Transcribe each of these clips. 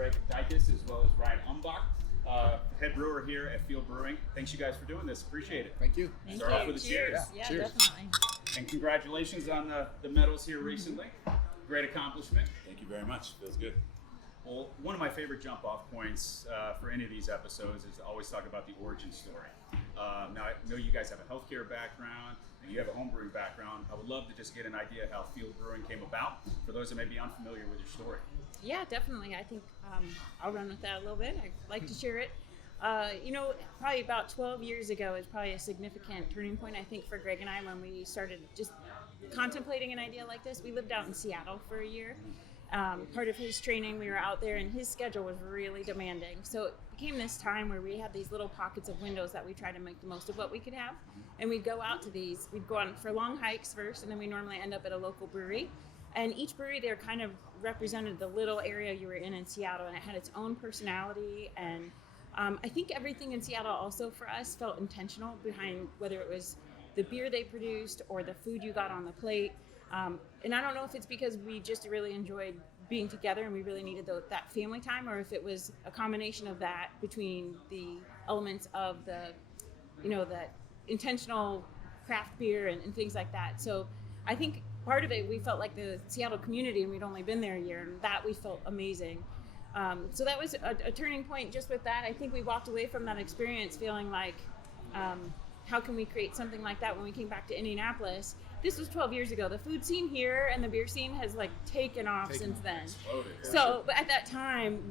Greg Dykes as well as Ryan Umbach, head brewer here at Field Brewing. Thanks you guys for doing this. Appreciate it. Thank you. Start off with a cheers. Yeah, Cheers. definitely. And congratulations on the medals here recently. Great accomplishment. Thank you very much. Feels good. Well, one of my favorite jump-off points for any of these episodes is to always talk about the origin story. Now, I know you guys have a healthcare background, and you have a homebrewing background. I would love to just get an idea of how Field Brewing came about, for those that may be unfamiliar with your story. Yeah, definitely. I think I'll run with that a little bit. I'd like to share it. Probably about 12 years ago is probably a significant turning point, I think, for Greg and I when we started just contemplating an idea like this. We lived out in Seattle for a year. Part of his training, we were out there, and his schedule was really demanding. So it became this time where we had these little pockets of windows that we tried to make the most of what we could have. And we'd go out to these. We'd go on for long hikes first, and then we normally end up at a local brewery. And each brewery there kind of represented the little area you were in Seattle, and it had its own personality. And I think everything in Seattle also for us felt intentional behind whether it was the beer they produced or the food you got on the plate. And I don't know if it's because we just really enjoyed being together and we really needed that family time, or if it was a combination of that between the elements of the intentional craft beer and things like that. So I think part of it, we felt like the Seattle community, and we'd only been there a year, and that we felt amazing. So that was a turning point just with that. I think we walked away from that experience feeling like, how can we create something like that when we came back to Indianapolis? This was 12 years ago. The food scene here and the beer scene has taken off since then. Exploded, yeah. So, but at that time,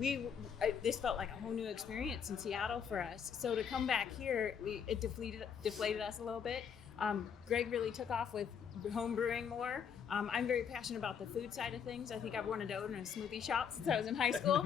this felt like a whole new experience in Seattle for us. So to come back here, it deflated us a little bit. Greg really took off with home brewing more. I'm very passionate about the food side of things. I think I've wanted to own a smoothie shop since I was in high school.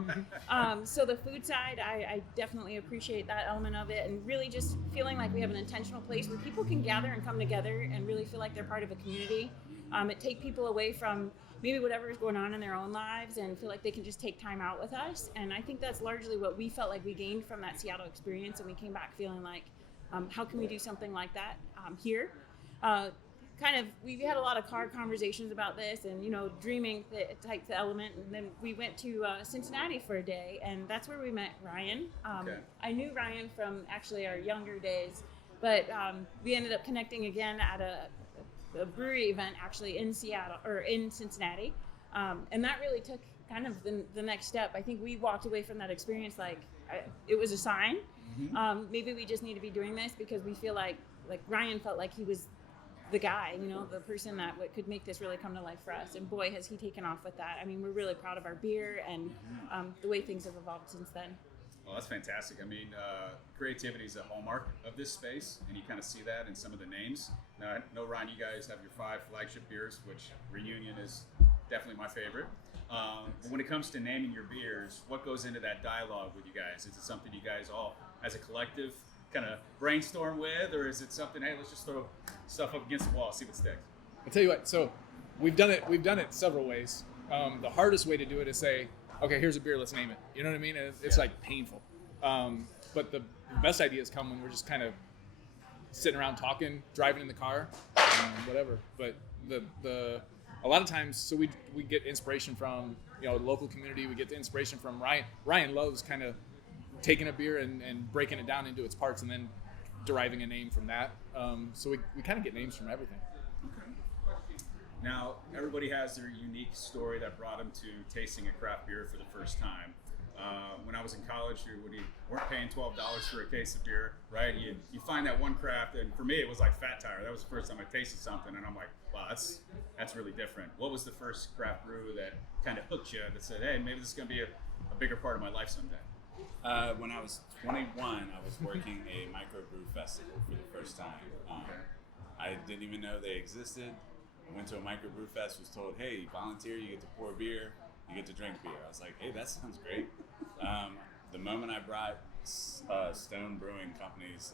So the food side, I definitely appreciate that element of it, and really just feeling like we have an intentional place where people can gather and come together and really feel like they're part of a community. It take people away from maybe whatever is going on in their own lives and feel like they can just take time out with us. And I think that's largely what we felt like we gained from that Seattle experience, and we came back feeling like, how can we do something like that here? We had a lot of car conversations about this, and dreaming type the element. And then we went to Cincinnati for a day, and that's where we met Ryan. Okay. I knew Ryan from actually our younger days, but we ended up connecting again at a brewery event actually in Seattle or in Cincinnati, and that really took kind of the next step. I think we walked away from that experience it was a sign. Mm-hmm. Maybe we just need to be doing this because we feel like Ryan felt like he was the guy, the person that could make this really come to life for us. And boy, has he taken off with that. I mean, we're really proud of our beer and the way things have evolved since then. Well, that's fantastic. I mean, creativity is a hallmark of this space, and you kind of see that in some of the names. Now, I know, Ryan, you guys have your 5 flagship beers, which Reunion is definitely my favorite. But when it comes to naming your beers, what goes into that dialogue with you guys? Is it something you guys all, as a collective, kind of brainstorm with, or is it something, hey, let's just throw stuff up against the wall, see what sticks? I'll tell you what. So we've done it several ways. The hardest way to do it is say, okay, here's a beer, let's name it. You know what I mean? And it's painful. But the best ideas come when we're just kind of sitting around talking, driving in the car, whatever. But a lot of times, so we get inspiration from the local community. We get the inspiration from Ryan. Ryan loves kind of taking a beer and breaking it down into its parts and then deriving a name from that. So we kind of get names from everything. Okay. Now, everybody has their unique story that brought them to tasting a craft beer for the first time. When I was in college, you weren't paying $12 for a case of beer, right? You find that one craft, and for me, it was like Fat Tire. That was the first time I tasted something, and I'm like, wow, that's really different. What was the first craft brew that kind of hooked you, that said, hey, maybe this is going to be a bigger part of my life someday? When I was 21, I was working a microbrew festival for the first time. I didn't even know they existed. I went to a microbrew fest, was told, hey, volunteer, you get to pour beer, you get to drink beer. I was like, hey, that sounds great. The moment I brought Stone Brewing Company's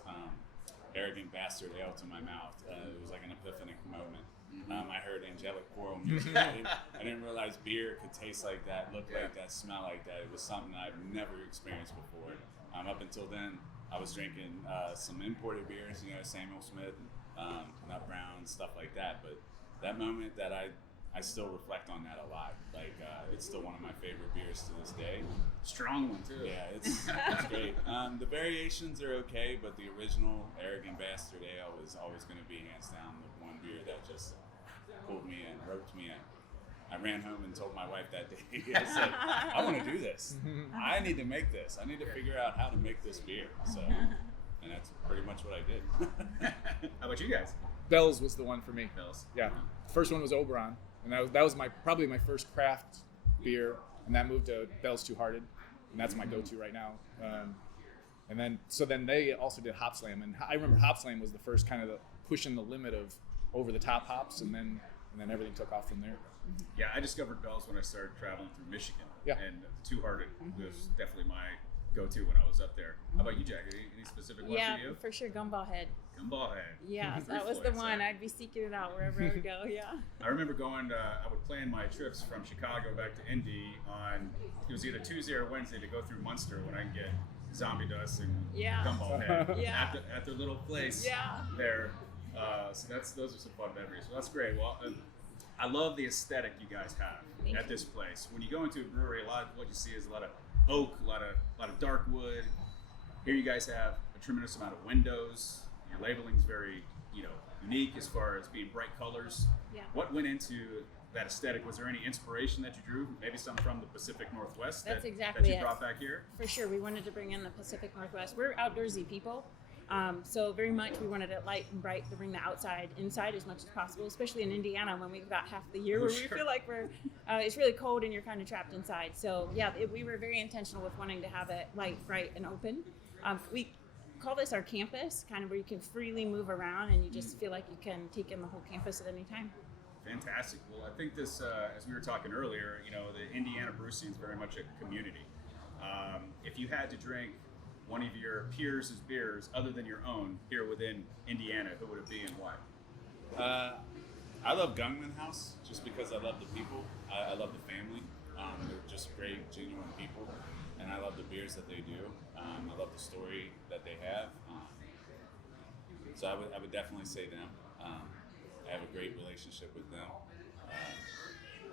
Arrogant Bastard Ale to my mouth, it was like an epiphanic moment. I heard angelic choral music. I didn't realize beer could taste like that, look like that, smell like that. It was something I've never experienced before. Up until then, I was drinking some imported beers, Samuel Smith, Nut Brown, stuff like that. But that moment that I I still reflect on that a lot. Like it's still one of my favorite beers to this day. Strong one too. Yeah, it's great. The variations are okay, but the original Arrogant Bastard Ale is always going to be hands down the one beer that just pulled me in, roped me in. I ran home and told my wife that day. I said, I want to do this. I need to make this. I need to figure out how to make this beer. So, and that's pretty much what I did. How about you guys? Bell's was the one for me. Bells. Yeah, first one was Oberon, and that was probably my first craft beer, and that moved to Bell's Two Hearted, and that's my go-to right now. And then they also did Hop Slam, and I remember Hop Slam was the first kind of pushing the limit of over the top hops, and then everything took off from there. Yeah, I discovered Bell's when I started traveling through Michigan. Yeah. And Two Hearted was definitely my go-to when I was up there. How about you, Jack? Any specific one Yeah, for you? for sure, Gumball Head. Gumball Head. Yeah, that was the one. I'd be seeking it out wherever I would go. Yeah. I remember going. I would plan my trips from Chicago back to Indy on. It was either Tuesday or Wednesday to go through Munster when I can get Zombie Dust and Yeah. Gumball Head Yeah. at their little place Yeah. there. So those are some fun memories. So that's great. Well, I love the aesthetic you guys have Thank at you. this place. When you go into a brewery, a lot of what you see is a lot of oak, a lot of dark wood. Here you guys have a tremendous amount of windows. Your labelling is very, unique as far as being bright colors. Yeah. What went into that aesthetic? Was there any inspiration that you drew? Maybe some from the Pacific Northwest That's that exactly you it. brought back here? For sure, we wanted to bring in the Pacific Northwest. We're outdoorsy people, so very much we wanted it light and bright to bring the outside inside as much as possible, especially in Indiana when we've got half the year where we feel like it's really cold and you're kind of trapped inside. So yeah, we were very intentional with wanting to have it light, bright, and open. We call this our campus, kind of where you can freely move around and you just feel like you can take in the whole campus at any time. Fantastic. Well, I think this, as we were talking earlier, the Indiana brew scene is very much a community. If you had to drink one of your peers' beers other than your own here within Indiana, who would it be and why? I love Gungman House just because I love the people. I love the family. They're just great, genuine people, and I love the beers that they do. I love the story that they have. So I would definitely say them. I have a great relationship with them.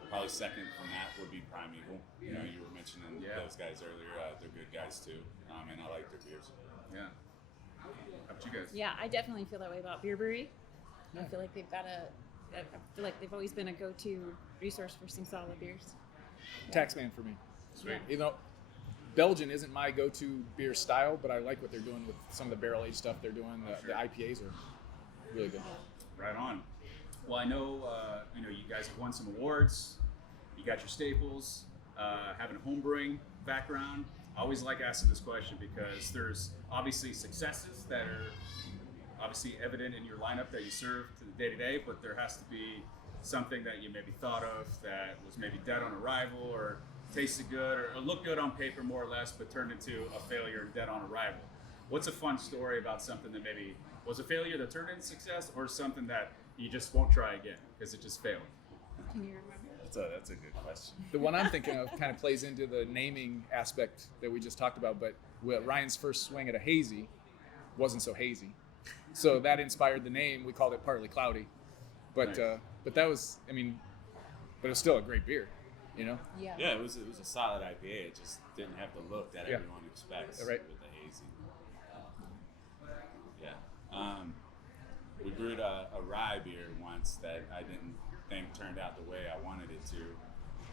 Probably second from that would be Primeval. You were mentioning those guys earlier. They're good guys too, and I like their beers. Yeah. How about you guys? Yeah, I definitely feel that way about Beer Brewery. I feel like I feel like they've always been a go-to resource for some solid beers. Taxman for me. Sweet. Belgian isn't my go-to beer style, but I like what they're doing with some of the barrel-aged stuff they're doing. The IPAs are really good. Right on. Well, I know, you guys have won some awards. You got your staples. Having a homebrewing background, I always like asking this question because there's obviously successes that are obviously evident in your lineup that you serve to the day-to-day, but there has to be something that you maybe thought of that was maybe dead on arrival or tasted good or looked good on paper more or less, but turned into a failure and dead on arrival. What's a fun story about something that maybe was a failure that turned into success, or something that you just won't try again because it just failed? Can you remember? That's a good question. The one I'm thinking of kind of plays into the naming aspect that we just talked about, but Ryan's first swing at a hazy wasn't so hazy. So that inspired the name. We called it Partly Cloudy. But Nice. but that was, but it was still a great beer, Yeah. Yeah, it was a solid IPA. It just didn't have the look that everyone expects Right. with the hazy. We brewed a rye beer once that I didn't think turned out the way I wanted it to,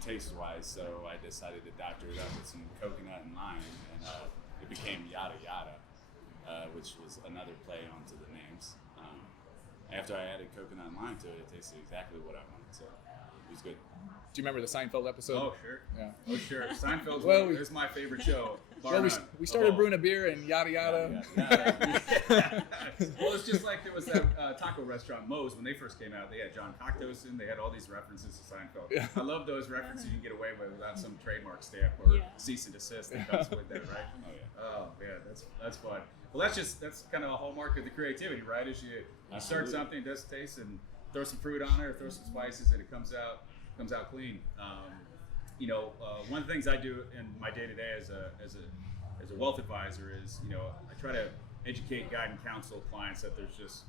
taste-wise. So I decided to doctor it up with some coconut and lime, and it became Yada Yada, which was another play onto the names. After I added coconut and lime to it, it tasted exactly what I wanted. So it was good. Do you remember the Seinfeld episode? Oh, sure. Yeah. Oh, sure. Seinfeld's Well, is my favorite show. bar Well, none. we started Oh. brewing a beer and yada yada. Well, it's just like there was that taco restaurant, Moe's, when they first came out. They had John Cocktoson. They had all these references to Seinfeld. Yeah. I love those references you can get away with without some trademark stamp or Yeah. cease and desist that comes with that, right? Oh yeah. Oh man, that's fun. Well, that's kind of a hallmark of the creativity, right? As you start Absolutely. something, it does taste, and throw some fruit on it, or throw some spices, and it comes out clean. One of the things I do in my day to day as a wealth advisor is, I try to educate, guide, and counsel clients that there's just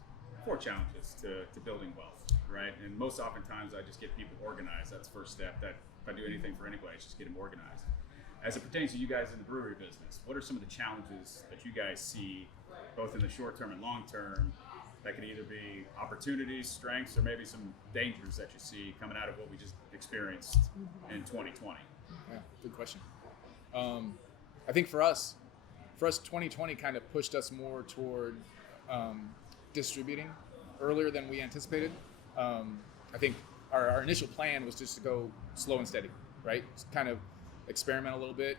4 challenges to building wealth, right? And most oftentimes I just get people organized. That's the first step. That if I do anything for anybody, it's just get them organized. As it pertains to you guys in the brewery business, what are some of the challenges that you guys see, both in the short term and long term, that can either be opportunities, strengths, or maybe some dangers that you see coming out of what we just experienced in 2020? Yeah, good question. I think for us, 2020 kind of pushed us more toward distributing earlier than we anticipated. I think our initial plan was just to go slow and steady, right? Just kind of experiment a little bit,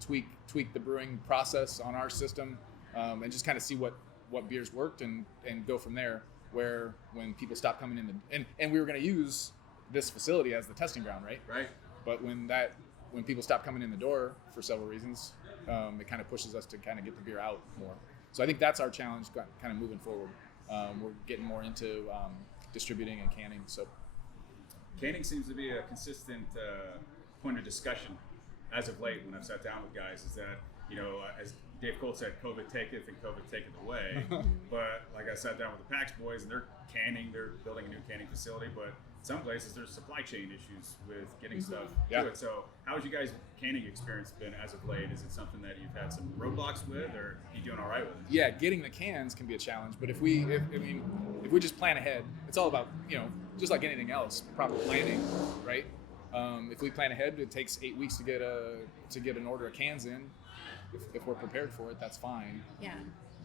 tweak the brewing process on our system, and just kind of see what beers worked and go from there. Where when people stopped coming in, and we were going to use this facility as the testing ground, right? Right. But when people stop coming in the door for several reasons, it kind of pushes us to kind of get the beer out more. So I think that's our challenge kind of moving forward. We're getting more into distributing and canning. So canning seems to be a consistent point of discussion as of late when I've sat down with guys, is that, as Dave Cole said, COVID taketh and COVID taketh away. But like I sat down with the PAX boys and they're building a new canning facility, but some places there's supply chain issues with getting stuff to it. So how has you guys' canning experience been as of late? Is it something that you've had some roadblocks with, or are you doing all right with it? Yeah, getting the cans can be a challenge, but if we just plan ahead, it's all about, just like anything else, proper planning, right? If we plan ahead, it takes 8 weeks to get an order of cans in. If we're prepared for it, that's fine. Yeah.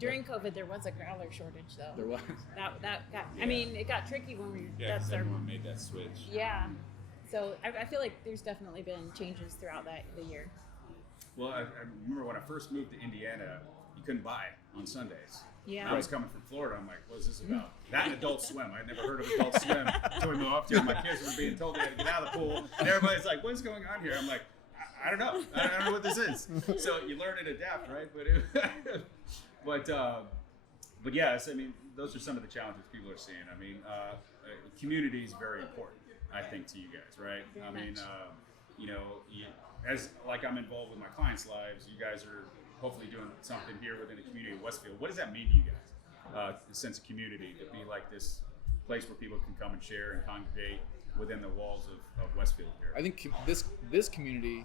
During COVID, there was a growler shortage, though. There was. That got. I mean, it got tricky when we. Yeah, because everyone made that switch. Yeah. So I feel like there's definitely been changes throughout the year. Well, I remember when I first moved to Indiana, you couldn't buy on Sundays. Yeah. I was coming from Florida. I'm like, what's this about? That and Adult Swim. I'd never heard of Adult Swim until we moved up here. My kids were being told they had to get out of the pool, and everybody's like, what's going on here? I'm like, I don't know. I don't know what this is. So you learn and adapt, right? But yes, I mean, those are some of the challenges people are seeing. I mean, community is very important, I think, to you guys, right? Very I mean, much. as like I'm involved with my clients' lives, you guys are hopefully doing something here within the community of Westfield. What does that mean to you guys? The sense of community, to be like this place where people can come and share and congregate within the walls of Westfield here. I think this community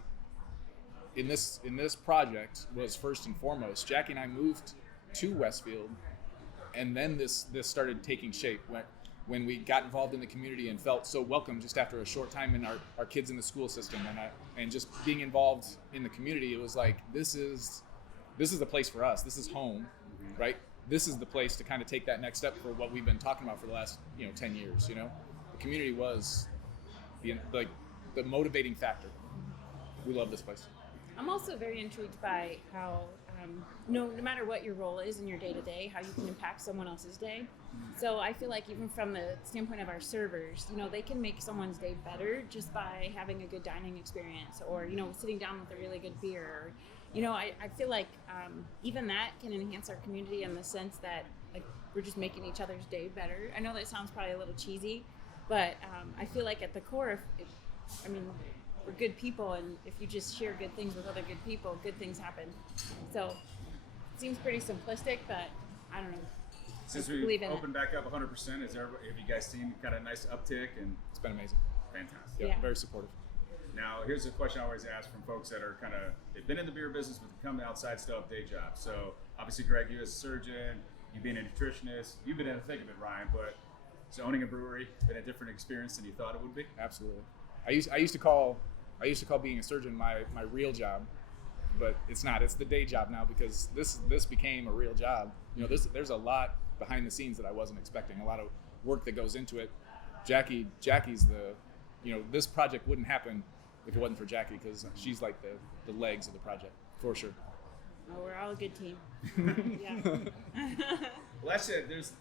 in this project was first and foremost. Jackie and I moved to Westfield, and then this started taking shape when we got involved in the community and felt so welcome just after a short time in our kids in the school system, and just being involved in the community. It was like, this is the place for us. This is home, right? This is the place to kind of take that next step for what we've been talking about for the last 10 years. The community was the motivating factor. We love this place. I'm also very intrigued by how, no matter what your role is in your day-to-day, how you can impact someone else's day. So I feel like even from the standpoint of our servers, they can make someone's day better just by having a good dining experience, or, sitting down with a really good beer. I feel like even that can enhance our community in the sense that, like, we're just making each other's day better. I know that sounds probably a little cheesy, but I feel like at the core, we're good people, and if you just share good things with other good people, good things happen. So it seems pretty simplistic, but I don't know. Since we opened back up 100%, have you guys seen kind of a nice uptick? And it's been amazing. Fantastic. Yeah. Very supportive. Now, here's a question I always ask from folks that are they've been in the beer business, but they come outside, still have day jobs. So obviously, Greg, you as a surgeon, you being a nutritionist, you've been in the thick of it, Ryan, but has owning a brewery been a different experience than you thought it would be? Absolutely. I used to call being a surgeon my real job, but it's not. It's the day job now, because this became a real job. There's a lot behind the scenes that I wasn't expecting. A lot of work that goes into it. Jackie's this project wouldn't happen if it wasn't for Jackie, because she's like the legs of the project, for sure. Oh, we're all a good team. Yeah. Well, that's it. There's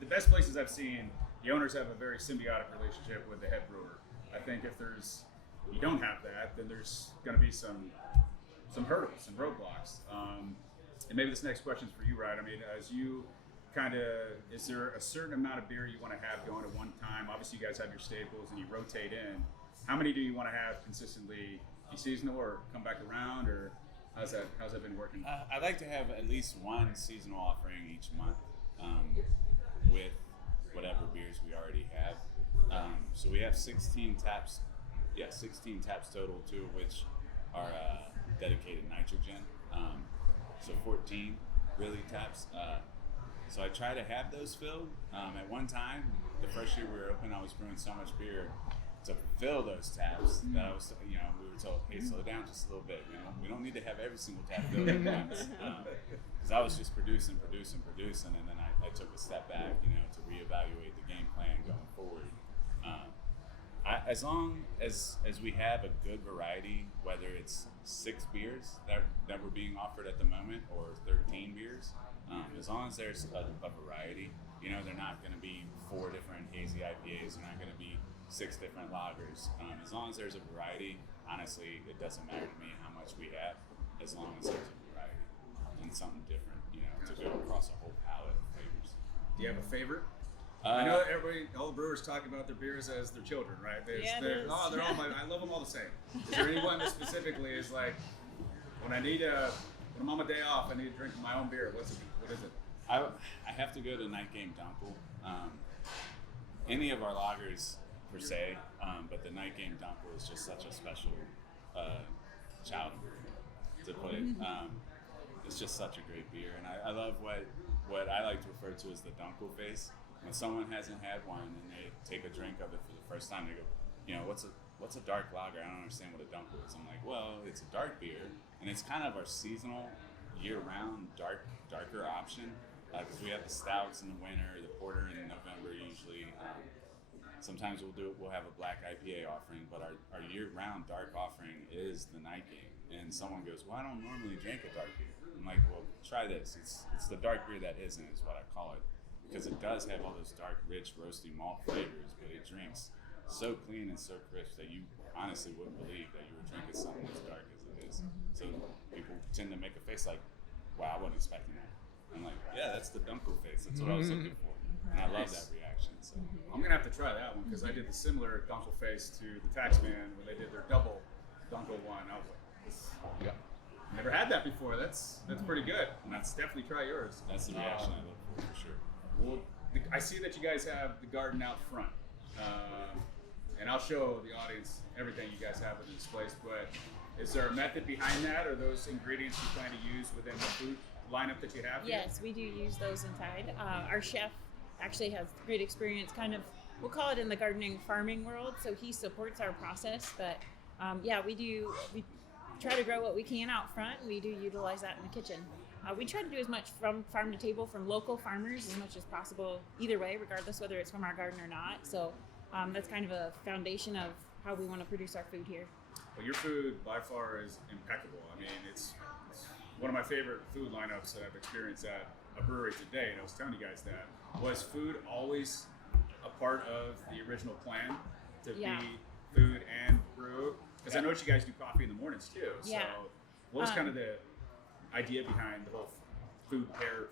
the best places I've seen, the owners have a very symbiotic relationship with the head brewer. I think if you don't have that, then there's going to be some hurdles, some roadblocks. And maybe this next question is for you, Ryan. I mean, as you is there a certain amount of beer you want to have going at one time? Obviously, you guys have your staples and you rotate in. How many do you want to have consistently? Be seasonal or come back around, or how's that been working? I'd like to have at least one seasonal offering each month, with whatever beers we already have. So we have 16 taps. Yeah, 16 taps total, 2 of which are dedicated nitrogen. So 14 really taps. So I try to have those filled. At one time, the first year we were open, I was brewing so much beer to fill those taps that I was, we were told, hey, slow down just a little bit. We don't need to have every single tap filled at once. Because I was just producing, and then I took a step back, to reevaluate the game plan going forward. As long as we have a good variety, whether it's 6 beers that we're being offered at the moment or 13 beers, as long as there's a variety, they're not going to be 4 different hazy IPAs, they're not going to be 6 different lagers. As long as there's a variety, honestly, it doesn't matter to me how much we have, as long as there's a variety and something different, to go across a whole palette of flavors. Do you have a favorite? I know all the brewers talk about their beers as their children, right? They're all I love them all the same. Is there anyone that specifically is like, when I'm on my day off, I need to drink my own beer? What is it? I have to go to Night Game Dunkel. Any of our lagers per se, but the Night Game Dunkel is just such a special child, to put it. It's just such a great beer, and I love what I like to refer to as the Dunkel face. When someone hasn't had one and they take a drink of it for the first time, they go, what's a dark lager? I don't understand what a Dunkel is. I'm like, well, it's a dark beer, and it's kind of our seasonal, year-round darker option. Because we have the stouts in the winter, the porter in November usually. Sometimes we'll have a black IPA offering, but our year-round dark offering is the Night Game. And someone goes, well, I don't normally drink a dark beer. I'm like, well, try this. It's the dark beer that isn't, is what I call it. Because it does have all those dark, rich, roasty malt flavors, but it drinks so clean and so crisp that you honestly wouldn't believe that you were drinking something as dark as it is. So people tend to make a face like, wow, I wasn't expecting that. I'm like, yeah, that's the Dunkel face. That's what I was looking for. And I love that reaction. So I'm going to have to try that one, because I did the similar Dunkel face to the Taxman when they did their double Dunkel one. I was like, never had that before. That's pretty good. And that's definitely try yours. That's the reaction I look for sure. Well, I see that you guys have the garden out front, and I'll show the audience everything you guys have in this place, but is there a method behind that, or those ingredients you plan to use within the food lineup that you have here? Yes, we do use those inside. Our chef actually has great experience, we'll call it in the gardening farming world, so he supports our process, but we try to grow what we can out front, and we do utilize that in the kitchen. We try to do as much from farm to table from local farmers as much as possible, either way, regardless whether it's from our garden or not. So that's kind of a foundation of how we want to produce our food here. Well, your food by far is impeccable. I mean, it's one of my favorite food lineups that I've experienced at a brewery today, and I was telling you guys that. Was food always a part of the original plan to be food and brew? Because I know you guys do coffee in the mornings too. So what was kind of the idea behind the whole food pair?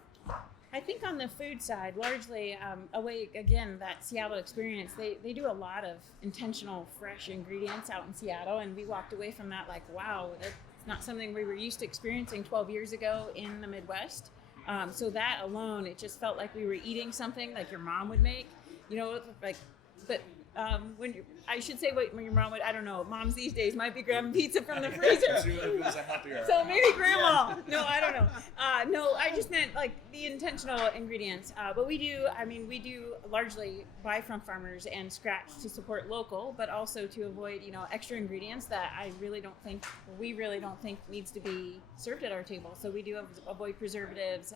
I think on the food side, largely, that Seattle experience, they do a lot of intentional fresh ingredients out in Seattle, and we walked away from that like, wow, that's not something we were used to experiencing 12 years ago in the Midwest. So that alone, it just felt like we were eating something like your mom would make, I should say what your mom would, I don't know, moms these days might be grabbing pizza from the freezer. So maybe grandma. No, I don't know. No, I just meant like the intentional ingredients. But we do largely buy from farmers and scratch to support local, but also to avoid, extra ingredients that we really don't think needs to be served at our table. So we do avoid preservatives,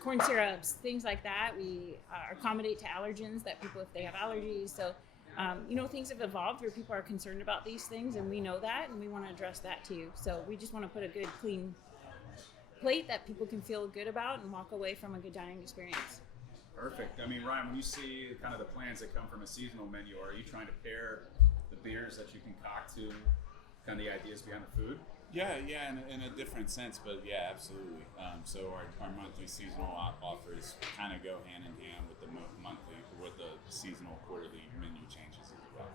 corn syrups, things like that. We accommodate to allergens that people, if they have allergies. So, things have evolved where people are concerned about these things, and we know that, and we want to address that too. So we just want to put a good, clean plate that people can feel good about and walk away from a good dining experience. Perfect. I mean, Ryan, when you see kind of the plans that come from a seasonal menu, are you trying to pair the beers that you concoct to kind of the ideas behind the food? Yeah, in a different sense, but yeah, absolutely. So our monthly seasonal offers kind of go hand in hand with the seasonal quarterly menu changes as well.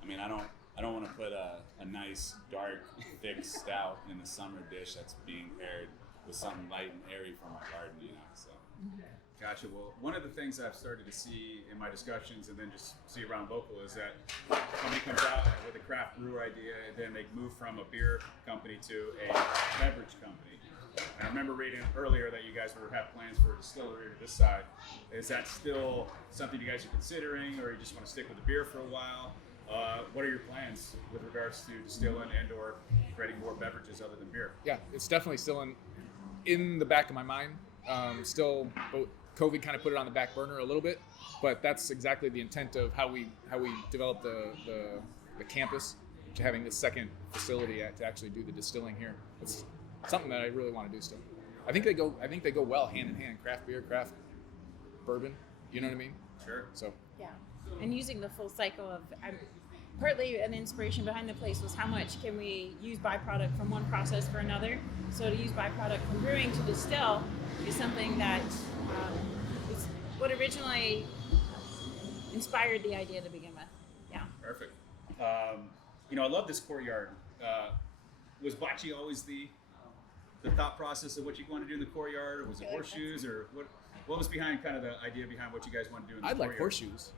I mean, I don't want to put a nice dark thick stout in the summer dish that's being paired with something light and airy for my garden, you know. So. Gotcha. Well, one of the things I've started to see in my discussions and then just see around local is that somebody comes out with a craft brewer idea and then they move from a beer company to a beverage company. And I remember reading earlier that you guys have plans for a distillery to this side. Is that still something you guys are considering, or you just want to stick with the beer for a while? What are your plans with regards to distilling and or creating more beverages other than beer? Yeah, it's definitely still in the back of my mind. Still, COVID kind of put it on the back burner a little bit, but that's exactly the intent of how we developed the campus, to having this second facility to actually do the distilling here. It's something that I really want to do still. I think they go well hand in hand. Craft beer, craft bourbon. You know what I mean? Sure. So Yeah, and using the full cycle of partly an inspiration behind the place was how much can we use byproduct from one process for another. So to use byproduct from brewing to distill is something that is what originally inspired the idea to begin with. Yeah. Perfect. I love this courtyard. Was bocce always the thought process of what you want to do in the courtyard, or was it horseshoes, or what was behind kind of the idea behind what you guys want to do in the I'd courtyard? like horseshoes.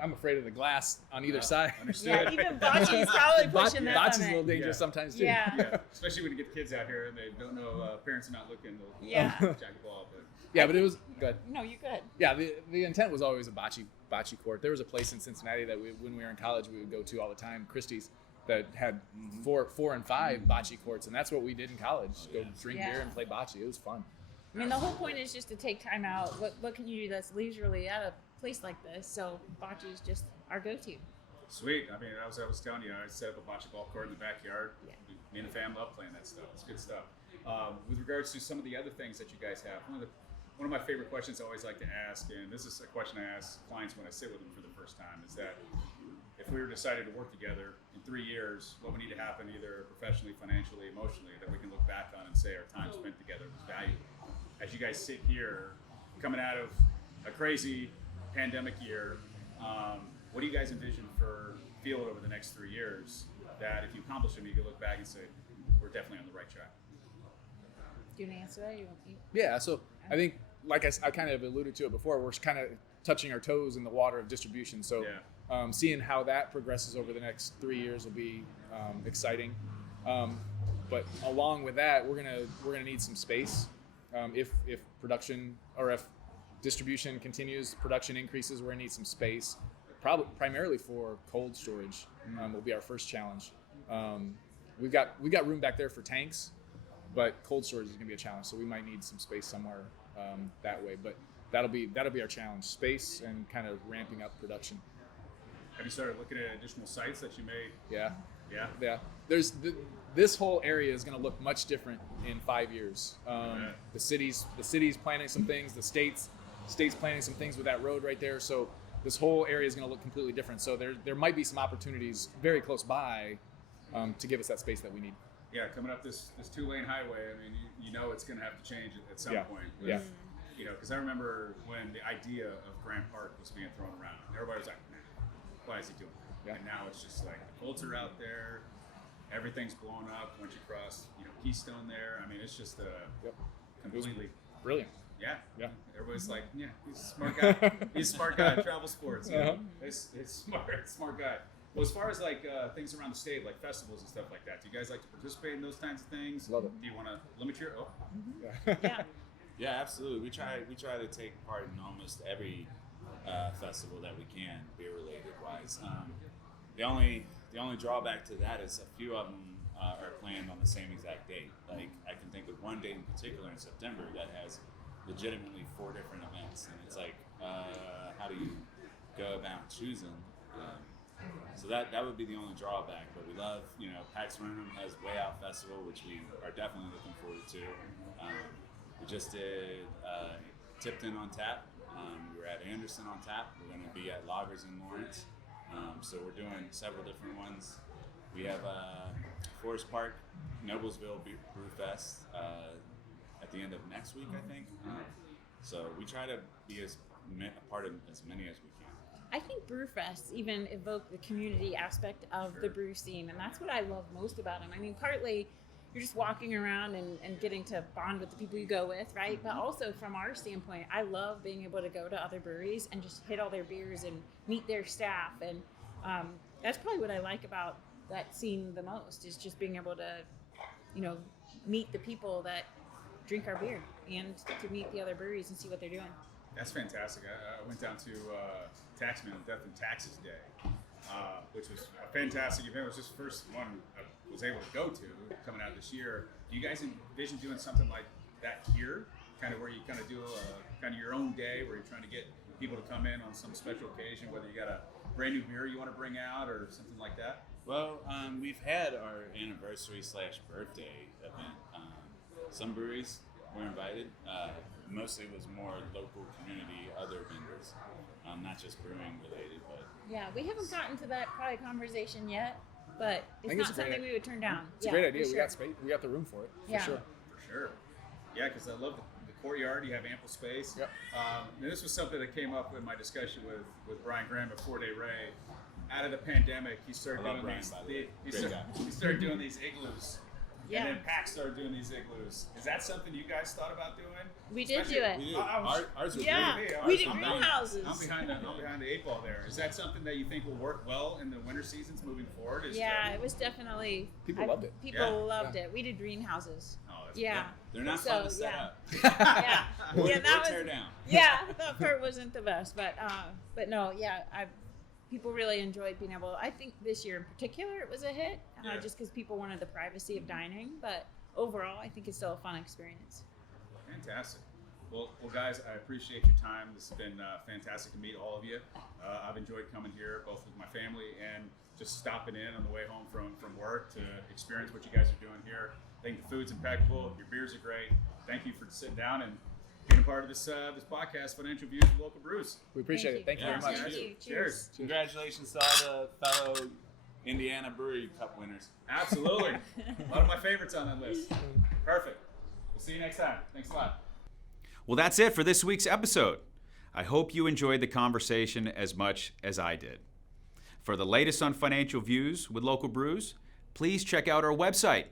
I'm afraid of the glass on either side. Understood. Yeah, even bocce's probably pushing that Bocce's a limit. little dangerous Yeah. sometimes too. Yeah. Yeah, especially when you get kids out here and they don't know, parents are not looking. They'll Yeah. jack the ball. But Yeah, but it was good. No, you're good. Yeah, the intent was always a bocce court. There was a place in Cincinnati that when we were in college we would go to all the time, Christie's, that had 4 and 5 bocce courts, and that's what we did in college. Go drink Yeah. beer and play bocce. It was fun. I mean, the whole point is just to take time out. What can you do that's leisurely at a place like this? So bocce is just our go-to. sweet. I mean, I was telling you, I set up a bocce ball court in the backyard. Yeah. Me and the family love playing that stuff. It's good stuff. With regards to some of the other things that you guys have, one of my favorite questions I always like to ask, and this is a question I ask clients when I sit with them for the first time, is that if we were decided to work together in 3 years, what would need to happen either professionally, financially, emotionally, that we can look back on and say our time spent together was valuable. As you guys sit here, coming out of a crazy pandemic year, what do you guys envision for Field over the next 3 years that if you accomplish them, you can look back and say, we're definitely on the right track? Do you want to answer that? You? Yeah, so I think, like I kind of alluded to it before, we're kind of touching our toes in the water of distribution. So seeing how that progresses over the next 3 years will be exciting. But along with that, we're gonna need some space. If production or if distribution continues, production increases, we're gonna need some space. Probably primarily for cold storage will be our first challenge. We've got room back there for tanks, but cold storage is gonna be a challenge. So we might need some space somewhere that way. But that'll be our challenge: space and kind of ramping up production. Have you started looking at additional sites that you may? Yeah. Yeah. There's this whole area is going to look much different in 5 years. The city's planning some things. The state's planning some things with that road right there. So this whole area is going to look completely different. So there might be some opportunities very close by to give us that space that we need. Yeah, coming up this 2-lane highway. I mean, you know it's going to have to change at some point. Yeah. You know, because I remember when the idea of Grant Park was being thrown around, everybody was like, nah, why is he doing that? Yeah. And now it's just like the culture out there, everything's blown up once you cross, Keystone there. I mean, it's just completely Brilliant. Yeah. Everybody's like, yeah, he's a smart guy. He's a smart guy. Travel sports. It's smart guy. Well, as far as like things around the state, like festivals and stuff like that, do you guys like to participate in those kinds of things? Love it. Do you want to limit your? Yeah. Yeah, absolutely. We try to take part in almost every festival that we can, beer related wise. The only drawback to that is a few of them are planned on the same exact date. Like I can think of one date in particular in September that has legitimately 4 different events, and it's like, how do you go about choosing? So that would be the only drawback. But we love, Pax Renum has Way Out Festival, which we are definitely looking forward to. We just did Tipton on Tap. We were at Anderson on Tap. We're going to be at Loggers in Lawrence. So we're doing several different ones. We have Forest Park, Noblesville Brew Fest at the end of next week, I think. So we try to be a part of as many as we can. I think Brewfests even evoke the community aspect of the brew scene, and that's what I love most about them. I mean, partly you're just walking around and getting to bond with the people you go with, right? But also from our standpoint, I love being able to go to other breweries and just hit all their beers and meet their staff. And that's probably what I like about that scene the most, is just being able to, meet the people that drink our beer and to meet the other breweries and see what they're doing. That's fantastic. I went down to Taxman on Death and Taxes Day, which was a fantastic event. It was just the first one I was able to go to coming out this year. Do you guys envision doing something like that here? Kind of where you kind of do kind of your own day where you're trying to get people to come in on some special occasion, whether you got a brand new beer you want to bring out or something like that? Well, we've had our anniversary/birthday event. Some breweries were invited. Mostly it was more local community, other vendors, not just brewing related. But yeah, we haven't gotten to that probably conversation yet, but it's think not it's a great something we would turn down. It's a great idea. We got space. We got the room for it. Yeah. For sure. For sure. Yeah, because I love the courtyard. You have ample space. Yep. And this was something that came up in my discussion with Brian Graham at 4 Day Ray. Out of the pandemic, he started I love doing Brian, these. by the way. He Great started, guy. he started doing these igloos. Yeah. And then PAX started doing these igloos. Is that something you guys thought about doing? We did Especially- do it. we did. I was- Ours was Yeah. great. We I'm did behind- greenhouses. I'm behind the 8 ball there. Is that something that you think will work well in the winter seasons moving forward? Yeah, it was definitely. People loved it. People Yeah. loved it. We did greenhouses. Oh, that's Yeah. They're not So, fun to set yeah. up. Yeah. Or, Yeah, that or was. tear down. Yeah, that part wasn't the best, but no, yeah, people really enjoyed being able. I think this year in particular it was a hit, Yeah. just because people wanted the privacy of dining. But overall, I think it's still a fun experience. Fantastic. Well, guys, I appreciate your time. This has been fantastic to meet all of you. I've enjoyed coming here, both with my family and just stopping in on the way home from work to experience what you guys are doing here. I think the food's impeccable. Your beers are great. Thank you for sitting down and being a part of this podcast, Financial Views with Local Brews. We appreciate it. Thank you Yeah, very much. Thank you. Cheers. Congratulations to all the fellow Indiana Brewery Cup winners. Absolutely. A lot of my favorites on that list. Perfect. We'll see you next time. Thanks a lot. Well, that's it for this week's episode. I hope you enjoyed the conversation as much as I did. For the latest on Financial Views with Local Brews, please check out our website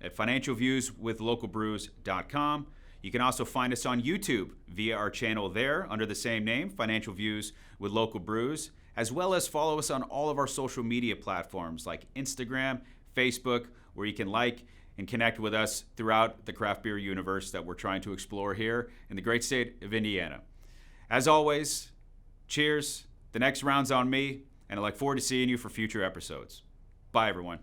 at financialviewswithlocalbrews.com. You can also find us on YouTube via our channel there under the same name, Financial Views with Local Brews, as well as follow us on all of our social media platforms like Instagram, Facebook, where you can like and connect with us throughout the craft beer universe that we're trying to explore here in the great state of Indiana. As always, cheers. The next round's on me, and I look forward to seeing you for future episodes. Bye, everyone.